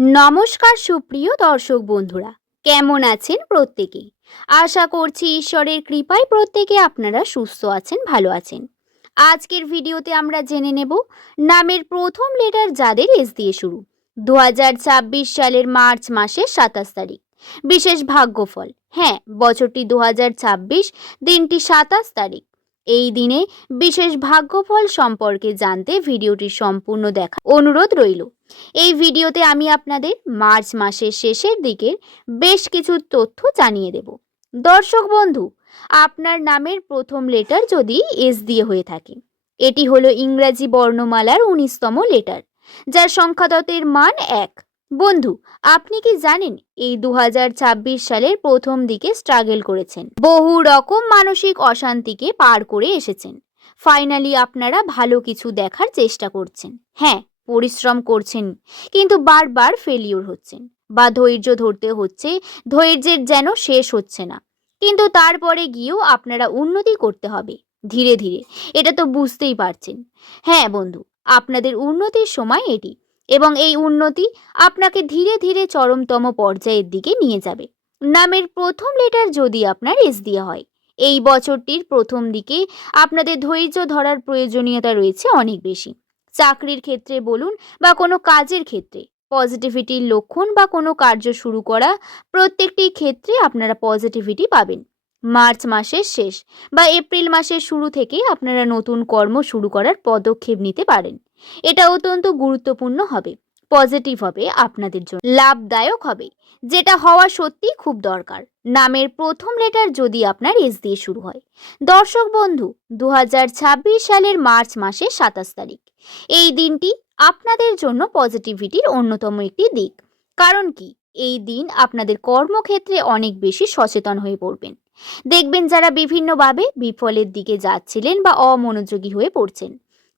নমস্কার সুপ্রিয় দর্শক বন্ধুরা, কেমন আছেন প্রত্যেকেই? আশা করছি ঈশ্বরের কৃপায় প্রত্যেকে আপনারা সুস্থ আছেন, ভালো আছেন। আজকের ভিডিওতে আমরা জেনে নেব নামের প্রথম লেটার যাদের এস দিয়ে শুরু। 2026 সালের মার্চ মাসের 27 তারিখ বিশেষ ভাগ্যফল। হ্যাঁ, বছরটি 2026, দিনটি 27 তারিখ। এই দিনে বিশেষ ভাগ্যফল সম্পর্কে জানতে ভিডিওটি সম্পূর্ণ দেখা অনুরোধ রইল। এই ভিডিওতে আমি আপনাদের মার্চ মাসের শেষের দিকের বেশ কিছু তথ্য জানিয়ে দেব। দর্শক বন্ধু, আপনার নামের প্রথম লেটার যদি এস দিয়ে হয়ে থাকে, এটি হলো ইংরাজি বর্ণমালার 19তম লেটার, যার সংখ্যাতত্ত্বের মান 1। বন্ধু, আপনি কি জানেন এই 2026 সালের প্রথম দিকে স্ট্রাগল করেছেন, বহু রকম মানসিক অশান্তিকে পার করে এসেছেন। ফাইনালি আপনারা ভালো কিছু দেখার চেষ্টা করছেন। হ্যাঁ, পরিশ্রম করছেন, কিন্তু বারবার ফেলিওর হচ্ছেন বা ধৈর্য ধরতে হচ্ছে, ধৈর্যের যেন শেষ হচ্ছে না। কিন্তু তারপরে গিয়েও আপনারা উন্নতি করতে হবে ধীরে ধীরে, এটা তো বুঝতেই পারছেন। হ্যাঁ বন্ধু, আপনাদের উন্নতির সময় এটি, এবং এই উন্নতি আপনাকে ধীরে ধীরে চরমতম পর্যায়ের দিকে নিয়ে যাবে। নামের প্রথম লেটার যদি আপনার এস দিয়ে হয়, এই বছরটির প্রথম দিকে আপনাদের ধৈর্য ধরার প্রয়োজনীয়তা রয়েছে অনেক বেশি। চাকরির ক্ষেত্রে বলুন বা কোনো কাজের ক্ষেত্রে পজিটিভিটির লক্ষণ, বা কোনো কার্য শুরু করা, প্রত্যেকটি ক্ষেত্রে আপনারা পজিটিভিটি পাবেন। মার্চ মাসের শেষ বা এপ্রিল মাসের শুরু থেকে আপনারা নতুন কর্ম শুরু করার পদক্ষেপ নিতে পারেন। এটা অত্যন্ত গুরুত্বপূর্ণ হবে, পজিটিভ হবে, আপনাদের জন্য লাভদায়ক হবে, যেটা হওয়া সত্যি খুব দরকার। নামের প্রথম লেটার যদি আপনার এস দিয়ে শুরু হয়, দর্শক বন্ধু, 2026 সালের মার্চ মাসের 27 তারিখ এই দিনটি আপনাদের জন্য পজিটিভিটির অন্যতম একটি দিক। কারণ কি, এই দিন আপনাদের কর্মক্ষেত্রে অনেক বেশি সচেতন হয়ে পড়বেন। দেখবেন যারা বিভিন্নভাবে বিফলের দিকে যাচ্ছিলেন বা অমনোযোগী হয়ে পড়ছেন,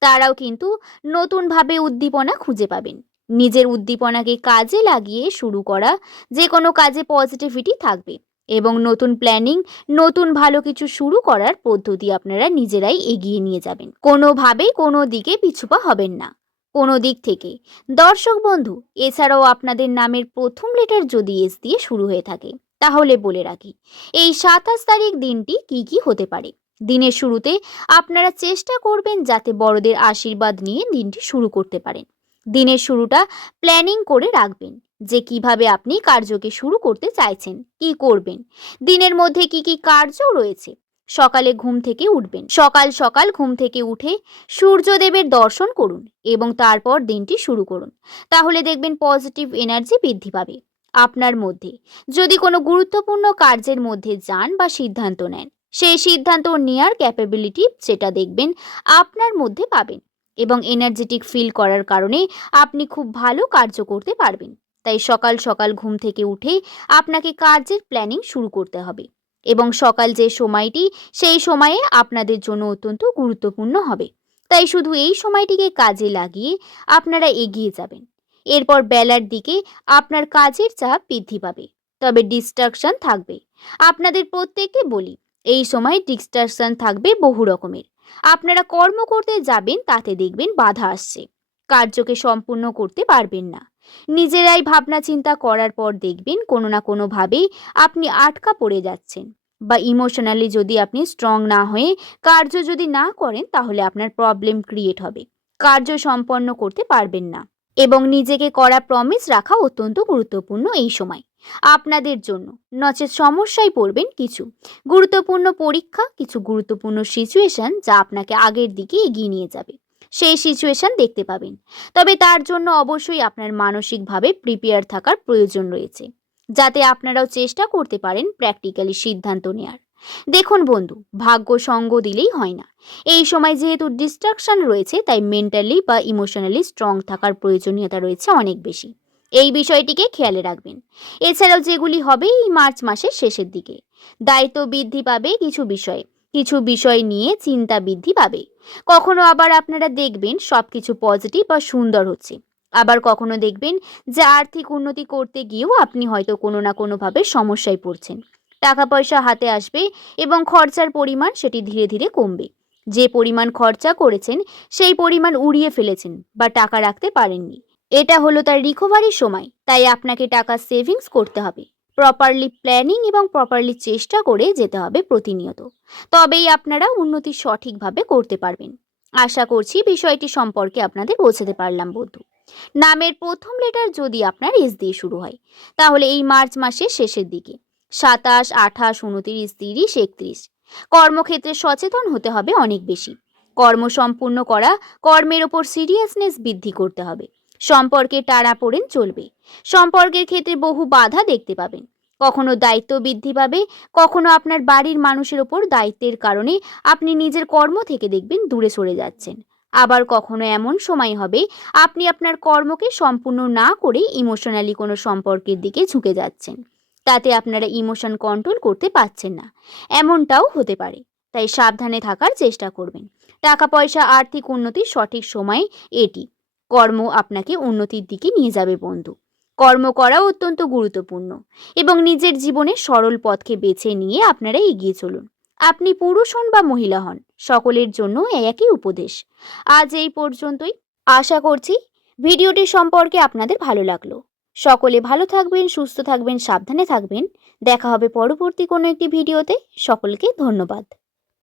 তারাও কিন্তু নতুনভাবে উদ্দীপনা খুঁজে পাবেন। নিজের উদ্দীপনাকে কাজে লাগিয়ে শুরু করা যে কোনো কাজে পজিটিভিটি থাকবে, এবং নতুন প্ল্যানিং, নতুন ভালো কিছু শুরু করার পদ্ধতি আপনারা নিজেরাই এগিয়ে নিয়ে যাবেন। কোনোভাবেই কোনো দিকে পিছুপা হবেন না, কোনো দিক থেকে। দর্শক বন্ধু, এছাড়াও আপনাদের নামের প্রথম লেটার যদি এস দিয়ে শুরু হয়ে থাকে, তাহলে বলে রাখি এই 27 তারিখ দিনটি কি কি হতে পারে। দিনের শুরুতে আপনারা চেষ্টা করবেন যাতে বড়দের আশীর্বাদ নিয়ে দিনটি শুরু করতে পারেন। দিনের শুরুটা প্ল্যানিং করে রাখবেন যে কিভাবে আপনি কার্যকে শুরু করতে চাইছেন, কি করবেন, দিনের মধ্যে কি কি কার্য রয়েছে। সকালে ঘুম থেকে উঠবেন, সকাল সকাল ঘুম থেকে উঠে সূর্যদেবের দর্শন করুন এবং তারপর দিনটি শুরু করুন। তাহলে দেখবেন পজিটিভ এনার্জি বৃদ্ধি পাবে আপনার মধ্যে। যদি কোনো গুরুত্বপূর্ণ কার্যের মধ্যে যান বা সিদ্ধান্ত নেন, সেই সিদ্ধান্ত নেওয়ার ক্যাপাবিলিটি সেটা দেখবেন আপনার মধ্যে পাবেন, এবং এনার্জেটিক ফিল করার কারণে আপনি খুব ভালো কার্য করতে পারবেন। তাই সকাল সকাল ঘুম থেকে উঠে আপনাকে কাজের প্ল্যানিং শুরু করতে হবে, এবং সকাল যে সময়টি, সেই সময়ে আপনাদের জন্য অত্যন্ত গুরুত্বপূর্ণ হবে। তাই শুধু এই সময়টিকে কাজে লাগিয়ে আপনারা এগিয়ে যাবেন। এরপর বেলার দিকে আপনার কাজের চাপ বৃদ্ধি পাবে, তবে ডিস্ট্রাকশন থাকবে। আপনাদের প্রত্যেককে বলি, এই সময় ডিস্ট্রাকশন থাকবে বহু রকমের। আপনারা কর্ম করতে যাবেন, তাতে দেখবেন বাধা আসছে, কার্যকে সম্পূর্ণ করতে পারবেন না। নিজেরাই ভাবনা চিন্তা করার পর দেখবেন কোনো না কোনোভাবেই আপনি আটকা পড়ে যাচ্ছেন, বা ইমোশনালি যদি আপনি স্ট্রং না হয়ে কার্য যদি না করেন, তাহলে আপনার প্রবলেম ক্রিয়েট হবে, কার্য সম্পন্ন করতে পারবেন না। এবং নিজেকে করা প্রমিস রাখা অত্যন্ত গুরুত্বপূর্ণ এই সময় আপনাদের জন্য, নচেত সমস্যায় পড়বেন। কিছু গুরুত্বপূর্ণ পরীক্ষা, কিছু গুরুত্বপূর্ণ সিচুয়েশন যা আপনাকে আগের দিকে এগিয়ে নিয়ে যাবে, সেই সিচুয়েশন দেখতে পাবেন। তবে তার জন্য অবশ্যই আপনার মানসিকভাবে প্রিপেয়ার থাকার প্রয়োজন রয়েছে, যাতে আপনারাও চেষ্টা করতে পারেন প্র্যাকটিক্যালি সিদ্ধান্ত নেয়ার। দেখুন বন্ধু, ভাগ্য সঙ্গ দিলেই হয় না। এই সময় যেহেতু ডিস্ট্রাকশন রয়েছে, তাই মেন্টালি বা ইমোশনালি স্ট্রং থাকার প্রয়োজনীয়তা রয়েছে অনেক বেশি। এই বিষয়টিকে খেয়ালে রাখবেন। এছাড়াও যেগুলি হবে এই মার্চ মাসের শেষের দিকে, দায়িত্ব বৃদ্ধি পাবে কিছু বিষয় নিয়ে চিন্তা বৃদ্ধি পাবে। কখনো আবার আপনারা দেখবেন সবকিছু পজিটিভ বা সুন্দর হচ্ছে, আবার কখনো দেখবেন যে আর্থিক উন্নতি করতে গিয়েও আপনি হয়তো কোনো না কোনোভাবে সমস্যায় পড়ছেন। টাকা পয়সা হাতে আসবে, এবং খরচার পরিমাণ সেটি ধীরে ধীরে কমবে। যে পরিমাণ খরচা করেছেন সেই পরিমাণ উড়িয়ে ফেলেছেন বা টাকা রাখতে পারেননি, এটা হলো তার রিকভারির সময়, তাই আপনাকে টাকা সেভিংস করতে হবে। প্রপারলি প্ল্যানিং এবং প্রপারলি চেষ্টা করে যেতে হবে প্রতিনিয়ত। তবেই আপনারা উন্নতি সঠিকভাবে করতে পারবেন। আশা করছি বিষয়টি সম্পর্কে আপনাদের বোঝাতে পারলাম বন্ধু। নামের প্রথম লেটার যদি আপনার এস দিয়ে শুরু হয়, তাহলে এই মার্চ মাসের শেষের দিকে 27, 28, 29, 30, 31 কর্মক্ষেত্রে সচেতন হতে হবে অনেক বেশি। কর্ম সম্পূর্ণ করা, কর্মের ওপর সিরিয়াসনেস বৃদ্ধি করতে হবে। সম্পর্কে টানাপোড়েন চলবে। সম্পর্কের ক্ষেত্রে বহু বাধা দেখতে পাবেন। কখনো দায়িত্ব বৃদ্ধি পাবে, কখনো আপনার বাড়ির মানুষের ওপর দায়িত্বের কারণে আপনি নিজের কর্ম থেকে দেখবেন দূরে সরে যাচ্ছেন। আবার কখনো এমন সময় হবে আপনি আপনার কর্মকে সম্পূর্ণ না করে ইমোশনালি কোনো সম্পর্কের দিকে ঝুঁকে যাচ্ছেন। তাতে আপনারা ইমোশন কন্ট্রোল করতে পারছেন না, এমনটাও হতে পারে। তাই সাবধানে থাকার চেষ্টা করবেন। টাকা পয়সা আর্থিক উন্নতির সঠিক সময় এটি। কর্ম আপনাকে উন্নতির দিকে নিয়ে যাবে বন্ধু। কর্ম করা অত্যন্ত গুরুত্বপূর্ণ এবং নিজের জীবনে সরল পথকে বেছে নিয়ে আপনারা এগিয়ে চলুন। আপনি পুরুষ হন বা মহিলা হন, সকলের জন্য একই উপদেশ। আজ এই পর্যন্তই। আশা করছি ভিডিওটি সম্পর্কে আপনাদের ভালো লাগলো। সকলে ভালো থাকবেন, সুস্থ থাকবেন, সাবধানে থাকবেন। দেখা হবে পরবর্তী কোনো একটি ভিডিওতে। সকলকে ধন্যবাদ।